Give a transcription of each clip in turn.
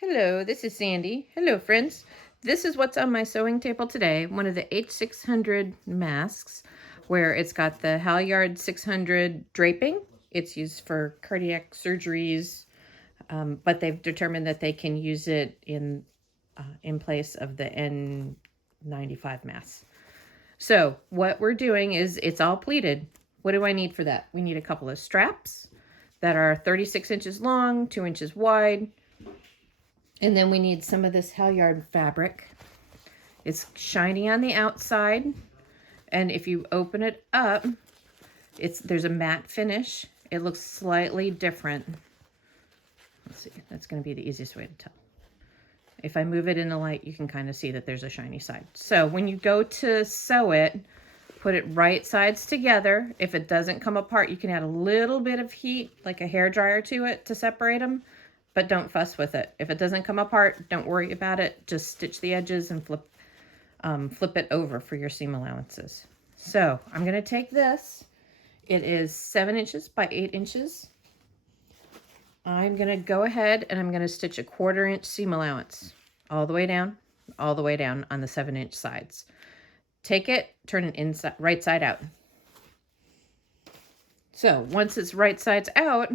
Hello, this is Sandy. Hello, friends. This is what's on my sewing table today. One of the H600 masks where it's got the halyard 600 draping. It's used for cardiac surgeries, but they've determined that they can use it in place of the N95 mask. So what we're doing is it's all pleated. What do I need for that? We need a couple of straps that are 36 inches long, 2 inches wide. And then we need some of this halyard fabric. It's shiny on the outside. And if you open it up, there's a matte finish. It looks slightly different. Let's see, that's going to be the easiest way to tell. If I move it in the light, you can kind of see that there's a shiny side. So when you go to sew it, put it right sides together. If it doesn't come apart, you can add a little bit of heat, like a hair dryer to it to separate them. But don't fuss with it. If it doesn't come apart, don't worry about it. Just stitch the edges and flip it over for your seam allowances. So I'm going to take this. It is 7 inches by 8 inches. I'm going to go ahead and I'm going to stitch a 1/4 inch seam allowance all the way down on the 7-inch sides. Take it, turn it right side out. So once it's right sides out,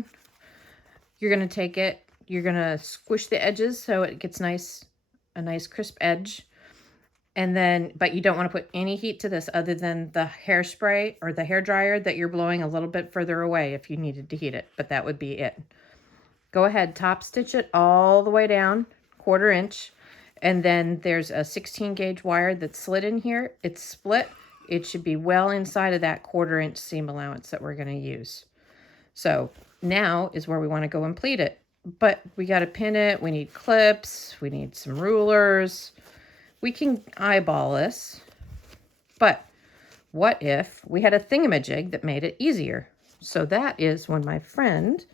you're going to take it. You're going to squish the edges so it gets a nice crisp edge. And then, but you don't want to put any heat to this other than the hairspray or the hair dryer that you're blowing a little bit further away if you needed to heat it, but that would be it. Go ahead, top stitch it all the way down, 1/4 inch. And then there's a 16 gauge wire that's slid in here. It's split. It should be well inside of that 1/4 inch seam allowance that we're going to use. So now is where we want to go and pleat it. But we got to pin it. We need clips. We need some rulers. We can eyeball this. But what if we had a thingamajig that made it easier? So that is when my friend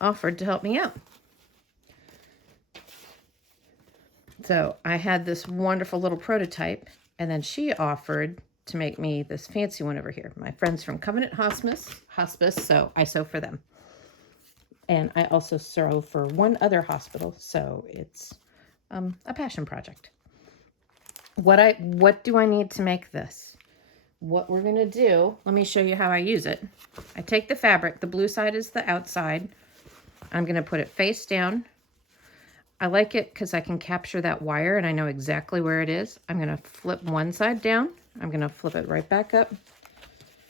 offered to help me out. So I had this wonderful little prototype, and then she offered to make me this fancy one over here. My friend's from Covenant Hospice, so I sew for them. And I also sew for one other hospital, so it's a passion project. What do I need to make this? What we're gonna do, let me show you how I use it. I take the fabric, the blue side is the outside. I'm gonna put it face down. I like it because I can capture that wire and I know exactly where it is. I'm gonna flip one side down. I'm gonna flip it right back up.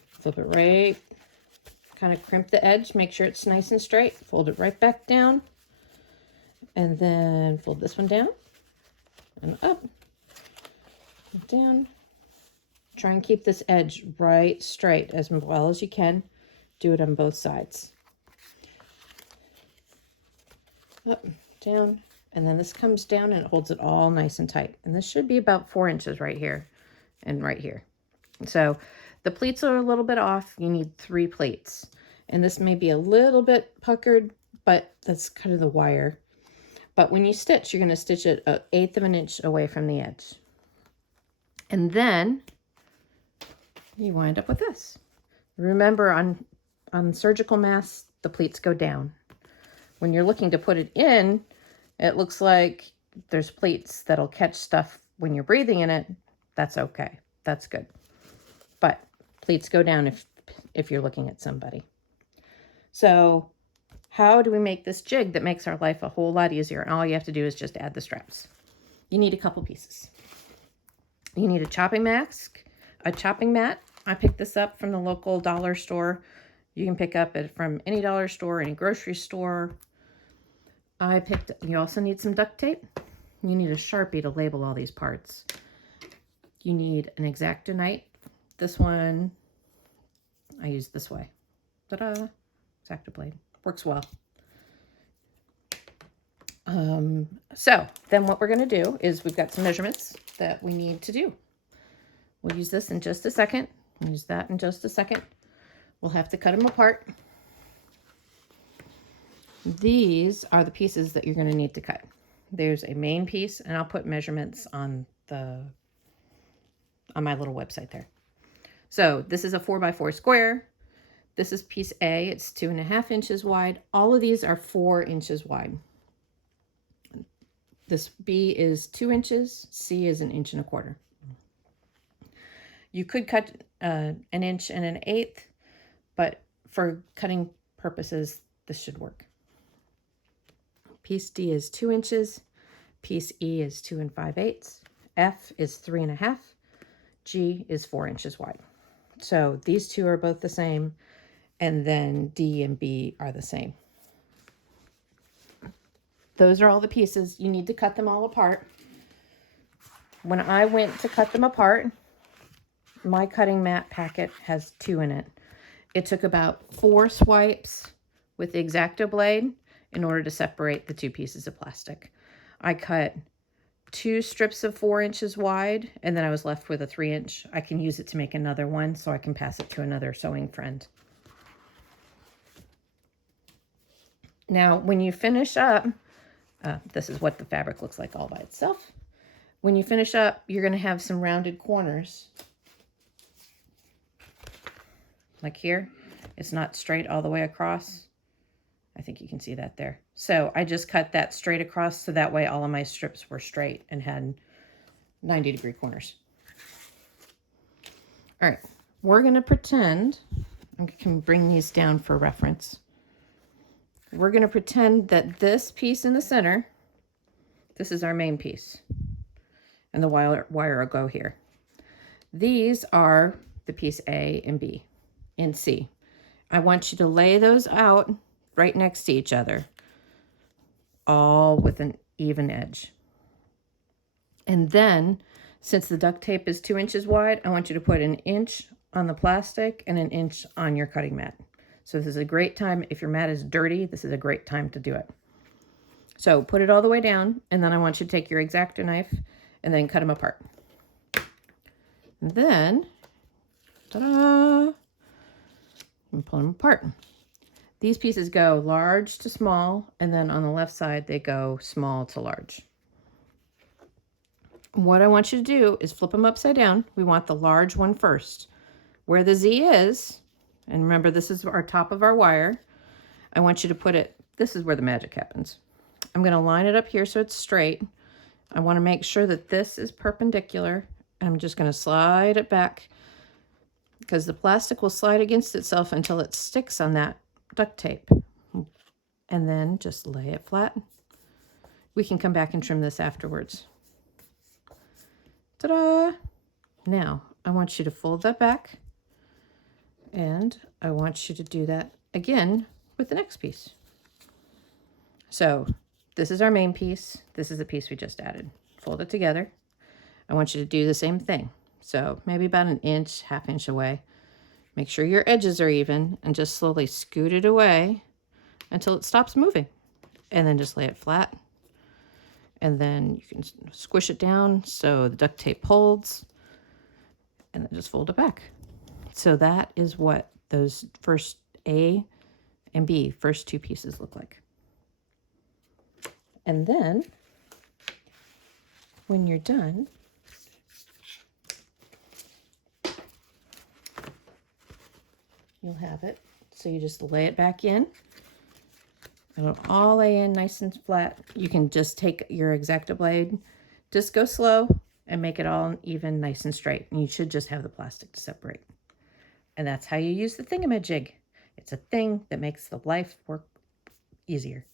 Flip it right, kind of crimp the edge, make sure it's nice and straight. Fold it right back down. And then fold this one down and up, down. Try and keep this edge right straight as well as you can. Do it on both sides. Up, down, and then this comes down and it holds it all nice and tight. And this should be about 4 inches right here and right here. So the pleats are a little bit off. You need 3 pleats. And this may be a little bit puckered, but that's kind of the wire. But when you stitch, you're going to stitch it 1/8 of an inch away from the edge. And then you wind up with this. Remember, on surgical masks, the pleats go down. When you're looking to put it in, it looks like there's pleats that'll catch stuff when you're breathing in it. That's okay. That's good. But pleats go down if you're looking at somebody. So how do we make this jig that makes our life a whole lot easier? And all you have to do is just add the straps. You need a couple pieces. You need a chopping mat. I picked this up from the local dollar store. You can pick up it from any dollar store, any grocery store. You also need some duct tape. You need a Sharpie to label all these parts. You need an Exacto knife. This one, I use this way. Ta-da! Exacto blade. Works well. So then what we're going to do is we've got some measurements that we need to do. We'll use this in just a second. We'll use that in just a second. We'll have to cut them apart. These are the pieces that you're going to need to cut. There's a main piece, and I'll put measurements on my little website there. So this is a 4x4 square. This is piece A. It's 2.5 inches wide. All of these are 4 inches wide. This B is 2 inches, C is 1 1/4 inches. You could cut 1 1/8 inches, but for cutting purposes, this should work. Piece D is 2 inches, piece E is 2 5/8, F is 3 1/2, G is 4 inches wide. So these two are both the same, and then D and B are the same. Those are all the pieces. You need to cut them all apart. When I went to cut them apart, my cutting mat packet has 2 in it. It took about 4 swipes with the Exacto blade in order to separate the 2 pieces of plastic. I cut 2 strips of 4 inches wide, and then I was left with a 3 inch. I can use it to make another one, so I can pass it to another sewing friend. Now, when you finish up, this is what the fabric looks like all by itself. When you finish up, you're going to have some rounded corners. Like here, it's not straight all the way across. I think you can see that there. So I just cut that straight across, so that way all of my strips were straight and had 90-degree corners. All right, we're going to pretend, I can bring these down for reference. We're going to pretend that this piece in the center, this is our main piece, and the wire will go here. These are the piece A and B and C. I want you to lay those out right next to each other, all with an even edge. And then, since the duct tape is 2 inches wide, I want you to put 1 inch on the plastic and 1 inch on your cutting mat. So this is a great time, if your mat is dirty, this is a great time to do it. So put it all the way down, and then I want you to take your Exacto knife and then cut them apart. And then, ta-da, and pull them apart. These pieces go large to small, and then on the left side, they go small to large. What I want you to do is flip them upside down. We want the large one first. Where the Z is, and remember, this is our top of our wire, I want you to put it, this is where the magic happens. I'm going to line it up here so it's straight. I want to make sure that this is perpendicular. I'm just going to slide it back, because the plastic will slide against itself until it sticks on that duct tape. And then just lay it flat. We can come back and trim this afterwards. Ta-da! Now, I want you to fold that back, and I want you to do that again with the next piece. So this is our main piece. This is the piece we just added. Fold it together. I want you to do the same thing. So maybe about 1 inch, ½ inch away. Make sure your edges are even, and just slowly scoot it away until it stops moving. And then just lay it flat. And then you can squish it down so the duct tape holds, and then just fold it back. So that is what those first A and B, first 2 pieces look like. And then when you're done, you'll have it. So you just lay it back in. It'll all lay in nice and flat. You can just take your Exacto blade, just go slow and make it all even, nice and straight. And you should just have the plastic to separate. And that's how you use the thingamajig. It's a thing that makes the life work easier.